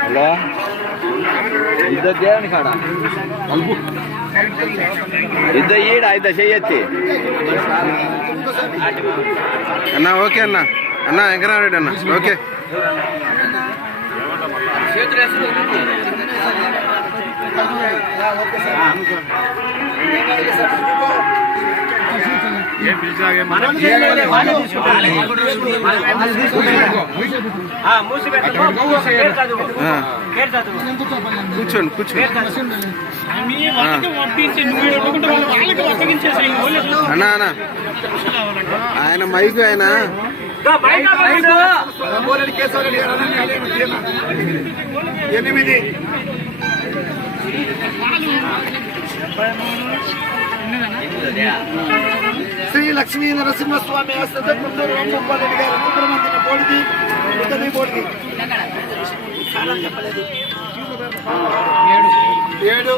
Hello ఇద్దరు దేవుని కాడ ఇద్దరు ఈడ ఇద్దరు చెయ్యొచ్చి అన్నా. ఓకే. అన్నా అన్నా వెంకరారెడ్డి అన్న ఓకే ఆ, కూర్చోండి కూర్చోండి. అన్న అన్న. ఆయన మైక్ ఆయన. ఎనిమిది. శ్రీ లక్ష్మీ నరసింహస్వామి ఆశ్రత గుంటూరు రామగోపాలరెడ్డి గారు సుబ్రహ్మణ్యం బోడిది ఉత్తమి బోడిది ఏడు.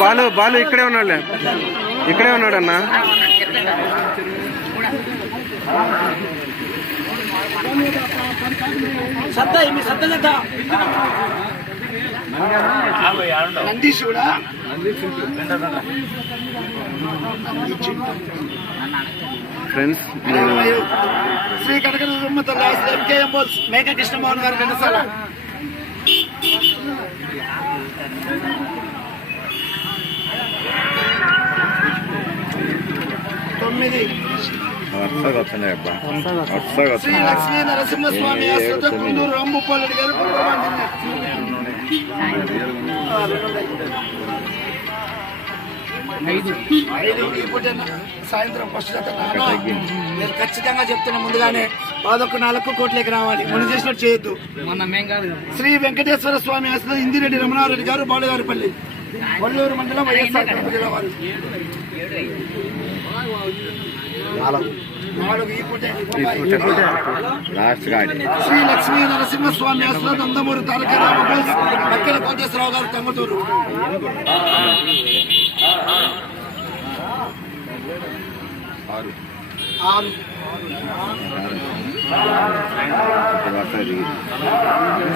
బాలు బాలు ఇక్కడే ఉన్నాడులే. ఇక్కడే ఉన్నాడు అన్న సత్తా మీ సత్త జత నందీశుడా ఫ్రెండ్స్ శ్రీ కనకదుర్గమ్మ తల్లి ఎంకేఎం బోల్స్ మేఘ కృష్ణమోహన్ గారు ఘంటసాల తొమ్మిది. వరుసగా వస్తున్నాయి అబ్బా వరుసగా లక్ష్మీ నరసింహస్వామి ఆశ్రత గారు ఐదు సాయంత్రం ఫస్ట్ నేను ఖచ్చితంగా చెప్తున్నా ముందుగానే పాదొక్క నాలుగు కోట్లకి రావాలి మనం చేసినట్టు చేయొద్దు శ్రీ వెంకటేశ్వర స్వామి ఆశ్రత ఇందిరెడ్డి రమణారెడ్డి గారు బాలుగారిపల్లి వల్లూరు మండలం వైఎస్ఆర్ జిల్లా వారు నాలుగు. శ్రీ లక్ష్మీ నరసింహస్వామి ఆశ్రమ నందమూరి తారక రామబోస్ మక్కెల కోటేశ్వరరావు గారు ఆరు. వస్తుంది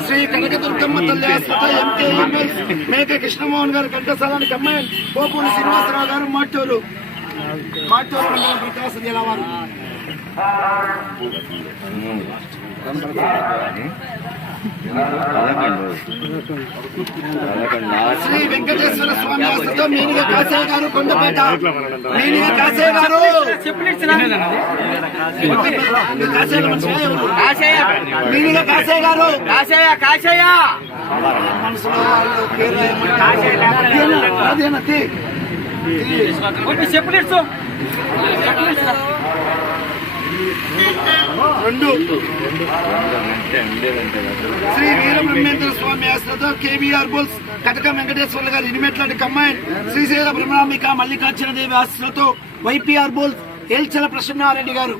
శ్రీ కనకదుర్గమ్మ తల్లి ఆశ్రిత ఎంకేఎంఎల్ మేక కృష్ణమోహన్ గారు కంఠస్థలానికి అమ్మాయి పోపూరి శ్రీనివాసరావు గారు మాటూరు. మాటూరు మండలం ప్రకాశం జిల్లా వారు పదకొండు పదకొండు లాస్ట్ శ్రీ వెంకటేశ్వర స్వామి ఆశ్రిత మేనిగ కాసయ్య గారు కొండపేట మేనిగ కాసయ్య గారు? మేనిగ గారు మనసులో వాళ్ళు పేరు రాయమంటారు. అదేనా? అదేనా? తీ. రెండు శ్రీ వీరబ్రహ్మేంద్ర స్వామి ఆశ్రత కేబీఆర్ బుల్స్ కటక వెంకటేశ్వర్ల గారి ఇనిమెట్లాంటి కమ్మాయిన్ శ్రీశైల బ్రహ్మరాంబిక మల్లికార్జున దేవి ఆశ్రతో వైపీఆర్ బుల్స్ ఏల్చల ప్రసన్నారెడ్డి గారు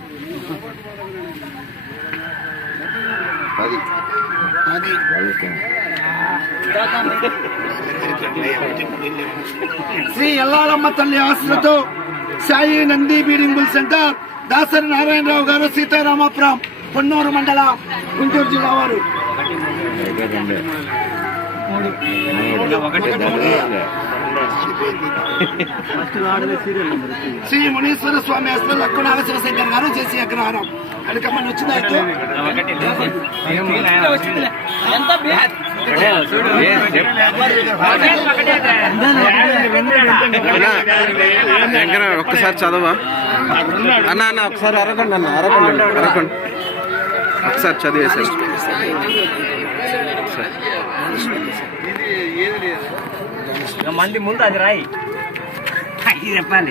పది శ్రీ ఎల్లాలమ్మ తల్లి ఆశ్రతో Sai Nandi breeding bull centre Dasari Narayanarao garu Sitaramapuram Ponnuru మండల గుంటూరు జిల్లా వారు. శ్రీ మునీశ్వర స్వామి ఆశ్రమ లక్కు శంకర్ గారు చేసి అగ్రహారం అడికమ్మని వచ్చిందా అయితే ఒక్కసారి చదవా అన్న అన్న ఒకసారి అరగండి అన్న అరగండి అరగండి ఒకసారి చదివేసారు మంది ముందు అది రాయి. ఇది చెప్పాలి